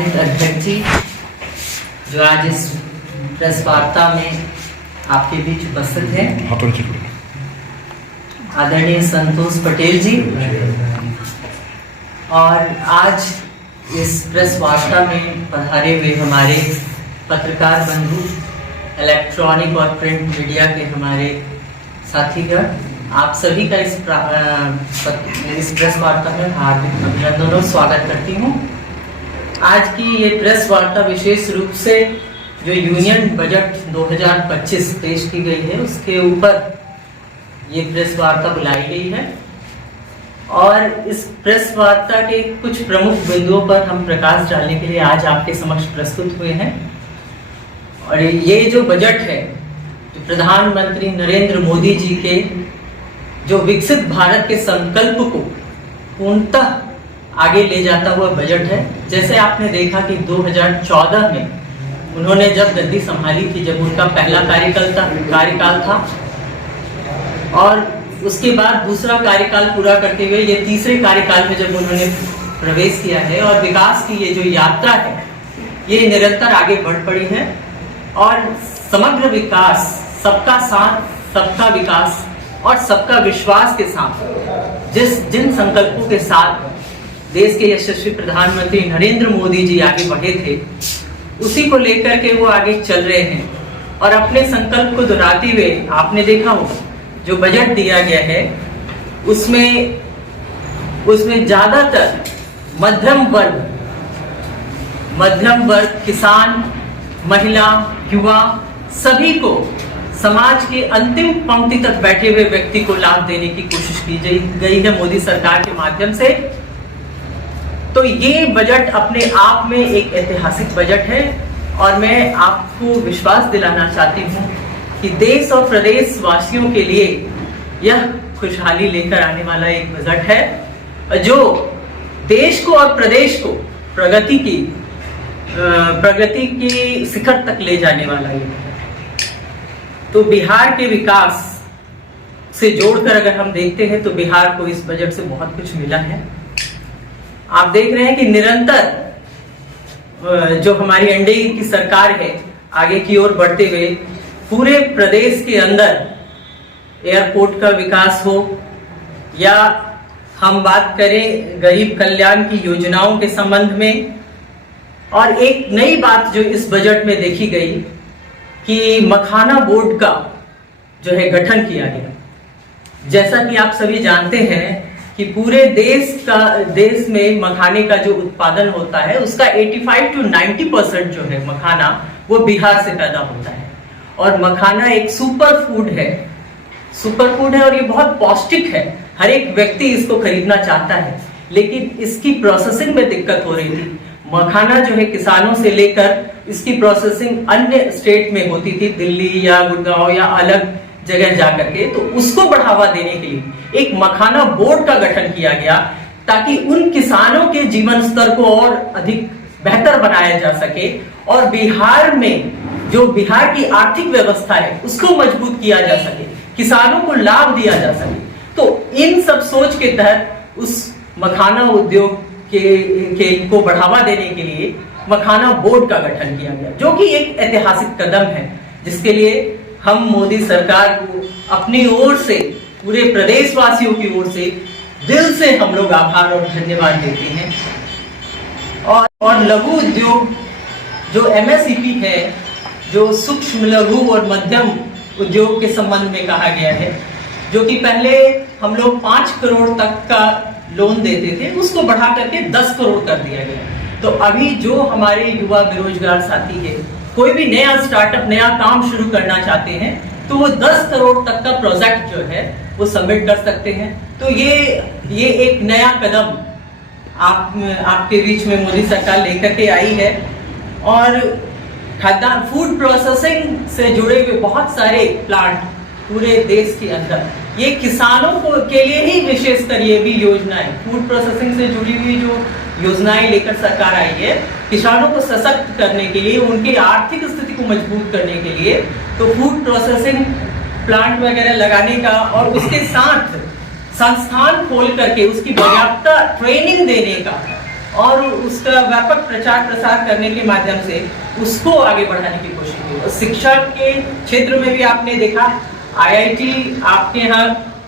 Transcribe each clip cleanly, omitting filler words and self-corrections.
अध्यक्ष जी जो आज इस प्रेस वार्ता में आपके बीच उपस्थित हैं, आदरणीय संतोष पटेल जी, और आज इस प्रेस वार्ता में पधारे हुए हमारे पत्रकार बंधु, इलेक्ट्रॉनिक और प्रिंट मीडिया के हमारे साथीगण, आप सभी का इस प्रेस वार्ता में हार्दिक अभिनंदन और स्वागत करती हूँ। आज की ये प्रेस वार्ता विशेष रूप से जो यूनियन बजट 2025 पेश की गई है उसके ऊपर ये प्रेस वार्ता बुलाई गई है, और इस प्रेस वार्ता के कुछ प्रमुख बिंदुओं पर हम प्रकाश डालने के लिए आज आपके समक्ष प्रस्तुत हुए हैं। और ये जो बजट है, जो प्रधानमंत्री नरेंद्र मोदी जी के जो विकसित भारत के संकल्प को पूर्णतः आगे ले जाता हुआ बजट है। जैसे आपने देखा कि 2014 में उन्होंने जब गद्दी संभाली थी, जब उनका पहला कार्यकाल था, और उसके बाद दूसरा कार्यकाल पूरा करते हुए ये तीसरे कार्यकाल में जब उन्होंने प्रवेश किया है, और विकास की ये जो यात्रा है ये निरंतर आगे बढ़ पड़ी है। और समग्र विकास, सबका साथ, सबका विकास और सबका विश्वास के साथ जिन संकल्पों के साथ देश के यशस्वी प्रधानमंत्री नरेंद्र मोदी जी आगे बढ़े थे, उसी को लेकर के वो आगे चल रहे हैं। और अपने संकल्प को दोहराते हुए आपने देखा होगा जो बजट दिया गया है उसमें ज्यादातर मध्यम वर्ग, किसान, महिला, युवा, सभी को, समाज के अंतिम पंक्ति तक बैठे हुए व्यक्ति को लाभ देने की कोशिश की गई है मोदी सरकार के माध्यम से। तो ये बजट अपने आप में एक ऐतिहासिक बजट है, और मैं आपको विश्वास दिलाना चाहती हूँ कि देश और प्रदेश वासियों के लिए यह खुशहाली लेकर आने वाला एक बजट है जो देश को और प्रदेश को प्रगति की शिखर तक ले जाने वाला है। तो बिहार के विकास से जोड़कर अगर हम देखते हैं तो बिहार को इस बजट से बहुत कुछ मिला है। आप देख रहे हैं कि निरंतर जो हमारी एनडीए की सरकार है आगे की ओर बढ़ते हुए पूरे प्रदेश के अंदर एयरपोर्ट का विकास हो, या हम बात करें गरीब कल्याण की योजनाओं के संबंध में। और एक नई बात जो इस बजट में देखी गई कि मखाना बोर्ड का जो है गठन किया गया। जैसा कि आप सभी जानते हैं कि पूरे देश में मखाने का जो उत्पादन होता है उसका 85 to 90% जो है मखाना वो बिहार से पैदा होता है। और मखाना एक सुपर फूड है और ये बहुत पौष्टिक है। हर एक व्यक्ति इसको खरीदना चाहता है, लेकिन इसकी प्रोसेसिंग में दिक्कत हो रही थी। मखाना जो है किसानों से लेकर इसकी प्रोसेसिंग अन्य स्टेट में होती थी, दिल्ली या गुड़गांव या अलग जगह जाकर के। तो उसको बढ़ावा देने के लिए एक मखाना बोर्ड का गठन किया गया, ताकि उन किसानों के जीवन स्तर को और अधिक बेहतर बनाया जा सके, और बिहार में जो बिहार की आर्थिक व्यवस्था है उसको मजबूत किया जा सके, किसानों को लाभ दिया जा सके। तो इन सब सोच के तहत उस मखाना उद्योग को बढ़ावा देने के लिए मखाना बोर्ड का गठन किया गया, जो कि एक ऐतिहासिक कदम है, जिसके लिए हम मोदी सरकार को अपनी ओर से, पूरे प्रदेश वासियों की ओर से दिल से हम लोग आभार और धन्यवाद देते हैं। और लघु उद्योग जो एमएसईपी है, जो सूक्ष्म, लघु और मध्यम उद्योग के संबंध में कहा गया है, जो कि पहले हम लोग 5 करोड़ तक का लोन देते थे, उसको बढ़ा करके 10 करोड़ कर दिया गया। तो अभी जो हमारे युवा बेरोजगार साथी है, कोई भी नया स्टार्टअप, नया काम शुरू करना चाहते हैं, तो वो 10 करोड़ तक का प्रोजेक्ट जो है वो सबमिट कर सकते हैं। तो ये एक नया कदम आपके बीच में मोदी सरकार लेकर के आई है। और खाद्यान्न, फूड प्रोसेसिंग से जुड़े हुए बहुत सारे प्लांट पूरे देश के अंदर, ये किसानों के लिए ही विशेषकर ये भी योजनाएं, फूड प्रोसेसिंग से जुड़ी हुई जो योजनाएं लेकर सरकार आई है, किसानों को सशक्त करने के लिए, उनकी आर्थिक स्थिति को मजबूत करने के लिए, तो फूड प्रोसेसिंग प्लांट वगैरह लगाने का, और उसके साथ संस्थान खोल करके उसकी पर्याप्त ट्रेनिंग देने का और उसका व्यापक प्रचार प्रसार करने के माध्यम से उसको आगे बढ़ाने की कोशिश की। और शिक्षा के क्षेत्र में भी आपने देखा IIT आपके यहाँ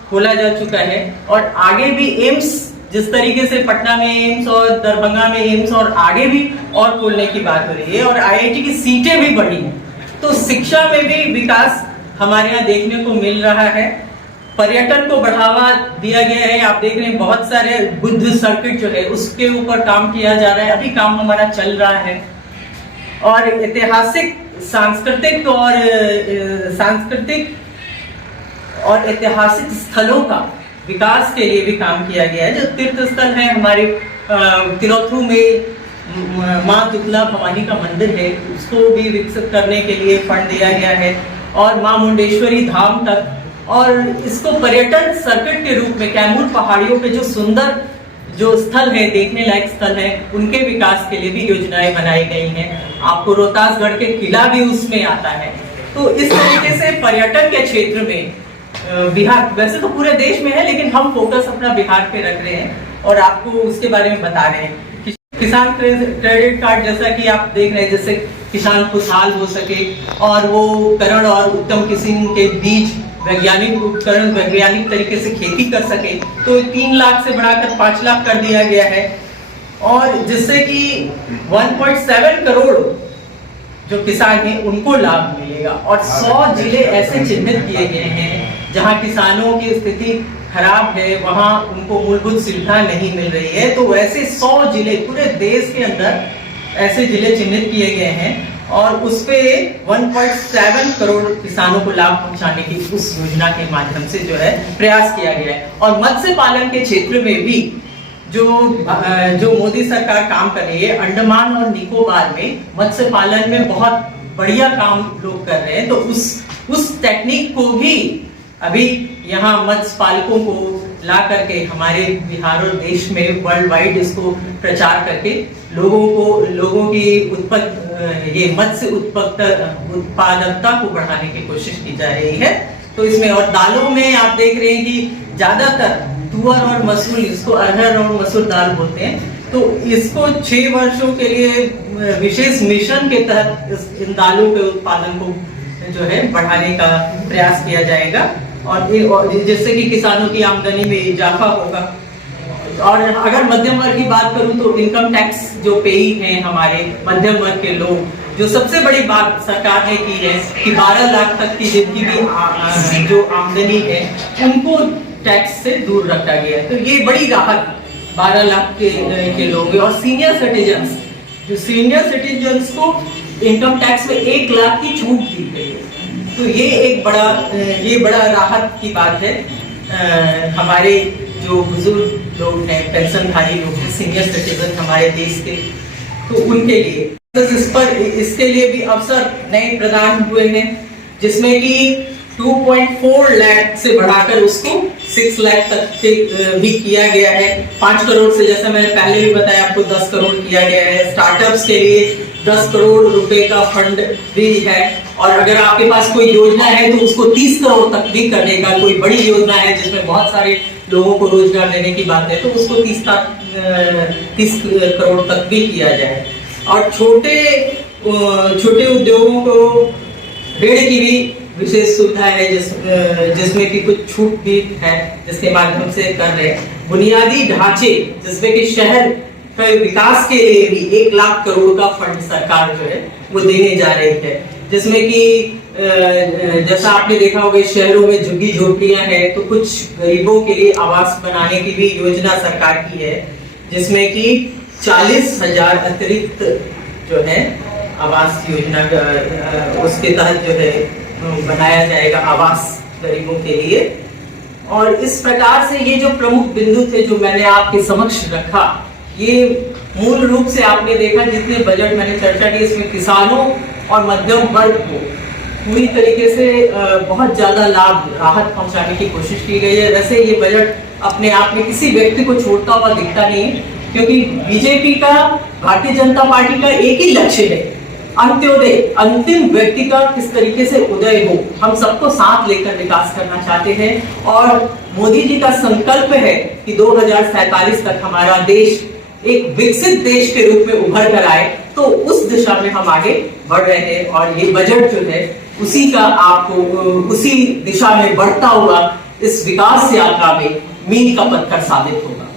खोला जा चुका है, और आगे भी एम्स, जिस तरीके से पटना में एम्स और दरभंगा में एम्स और आगे भी और खोलने की बात हो रही है, और IIT की सीटें भी बढ़ी हैं, तो शिक्षा में भी विकास हमारे यहाँ देखने को मिल रहा है। पर्यटन को बढ़ावा दिया गया है, आप देख रहे हैं बहुत सारे बुद्ध सर्किट जो है उसके ऊपर काम किया जा रहा है, अभी काम हमारा चल रहा है। और ऐतिहासिक और ऐतिहासिक स्थलों का विकास के लिए भी काम किया गया है। जो तीर्थ स्थल है हमारे तिलोथू में माँ तुतला भवानी का मंदिर है, उसको भी विकसित करने के लिए फंड दिया गया है, और माँ मुंडेश्वरी धाम तक, और इसको पर्यटन सर्किट के रूप में कैमूर पहाड़ियों पे जो सुंदर जो स्थल है, देखने लायक स्थल है, उनके विकास के लिए भी योजनाएं बनाई गई हैं। आपको रोहतासगढ़ के किला भी उसमें आता है। तो इस तरीके से पर्यटन के क्षेत्र में बिहार, वैसे तो पूरे देश में है, लेकिन हम फोकस अपना बिहार पे रख रहे हैं और आपको उसके बारे में बता रहे हैं। किसान क्रेडिट कार्ड जैसा कि आप देख रहे हैं, जिससे किसान खुशहाल हो सके और वो करण और उत्तम किस्म के बीज, वैज्ञानिक उपकरण, वैज्ञानिक तरीके से खेती कर सके, तो 3 लाख से बढ़ाकर 5 लाख कर दिया गया है। और जिससे कि 1.7 करोड़ जो किसान हैं उनको लाभ मिलेगा, और 100 जिले ऐसे चिन्हित किए गए हैं जहां किसानों की स्थिति खराब है, वहां उनको मूलभूत सुविधा नहीं मिल रही है। तो वैसे 100 जिले पूरे देश के अंदर ऐसे जिले चिन्हित किए गए हैं, और उस पे 1.7 करोड़ किसानों को लाभ पहुंचाने की उस योजना के माध्यम से जो है प्रयास किया गया है। और मत्स्य पालन के क्षेत्र में भी जो मोदी सरकार काम कर रही है, अंडमान और निकोबार में मत्स्य पालन में बहुत बढ़िया काम लोग कर रहे हैं। तो उस टेक्निक को भी अभी यहाँ मत्स्य पालकों को ला करके हमारे बिहार और देश में वर्ल्ड वाइड इसको प्रचार करके लोगों की ये मत्स्य उत्पादकता को बढ़ाने की कोशिश की जा रही है। तो इसमें और दालों में आप देख रहे हैं कि ज्यादातर तुअर और मसूर, इसको अरहर और मसूर दाल बोलते हैं, तो इसको 6 वर्षों के लिए विशेष मिशन के तहत इन दालों के उत्पादन को जो है बढ़ाने का प्रयास किया जाएगा, और जिससे कि किसानों की आमदनी में इजाफा होगा। और अगर मध्यम वर्ग की बात करूं तो इनकम टैक्स जो पेई हैं हमारे मध्यम वर्ग के लोग, जो सबसे बड़ी बात सरकार ने की है कि 12 लाख तक की जिनकी भी जो आमदनी है उनको टैक्स से दूर रखा गया है। तो ये बड़ी राहत 12 लाख के लोग, और सीनियर सिटीजन्स को इनकम टैक्स में 1 लाख की छूट दी गई है। तो ये एक बड़ा राहत की बात है। हमारे जो बुजुर्ग लोग हैं, पेंशनधारी लोग हैं, सीनियर सिटीजन हमारे देश के, तो उनके लिए इसके लिए भी अवसर नए प्रदान हुए हैं, जिसमें कि 2.4 लाख से बढ़ाकर उसको 6 लाख तक भी किया गया है। 5 करोड़ से, जैसा मैंने पहले भी बताया आपको, 10 करोड़ किया गया है। स्टार्टअप्स के लिए 10 करोड़ रुपए का फंड भी है, और अगर आपके पास कोई योजना है तो उसको 30 करोड़ तक भी करने का, कोई बड़ी योजना है जिसमें बहुत सारे लोगों को रोजगार देने की बात है तो उसको 30 करोड़ तक भी किया जाए। और छोटे उद्योगों को ऋण की भी विशेष सुविधा है, जिसमें कि कुछ छूट भी है, जिसके माध्यम से कर रहे हैं। बुनियादी ढांचे, जिसमें कि शहर के विकास के लिए भी 1 लाख करोड़ का फंड सरकार जो है वो देने जा रही है, जिसमें कि जैसा आपने देखा होगा शहरों में झुग्गी झोपड़ियां हैं, तो कुछ गरीबों के लिए आवास बनाने की भी योजना सरकार की है, जिसमें कि 40,000 अतिरिक्त जो है आवास योजना उसके तहत जो है बनाया जाएगा आवास गरीबों के लिए। और इस प्रकार से ये जो प्रमुख बिंदु थे जो मैंने आपके समक्ष रखा, ये मूल रूप से आपने देखा जितने बजट मैंने चर्चा की, इसमें किसानों और मध्यम वर्ग को पूरी तरीके से बहुत ज्यादा लाभ, राहत पहुंचाने की कोशिश की गई है। वैसे ये बजट अपने आप में किसी व्यक्ति को छोड़ता हुआ दिखता नहीं है, क्योंकि बीजेपी का, भारतीय जनता पार्टी का एक ही लक्ष्य है, अंत्योदय, अंतिम व्यक्ति का किस तरीके से उदय हो। हम सबको साथ लेकर विकास करना चाहते हैं, और मोदी जी का संकल्प है कि 2047 तक हमारा देश एक विकसित देश के रूप में उभर कर आए, तो उस दिशा में हम आगे बढ़ रहे हैं। और ये बजट जो है उसी का आपको उसी दिशा में बढ़ता हुआ इस विकास यात्रा में मील का पत्थर साबित होगा।